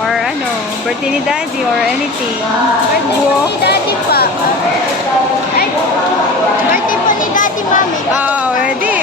Or ano, birthday ni daddy or anything. Birthday po ni daddy pa. Ay, birthday po ni daddy, mami. Oh, ready.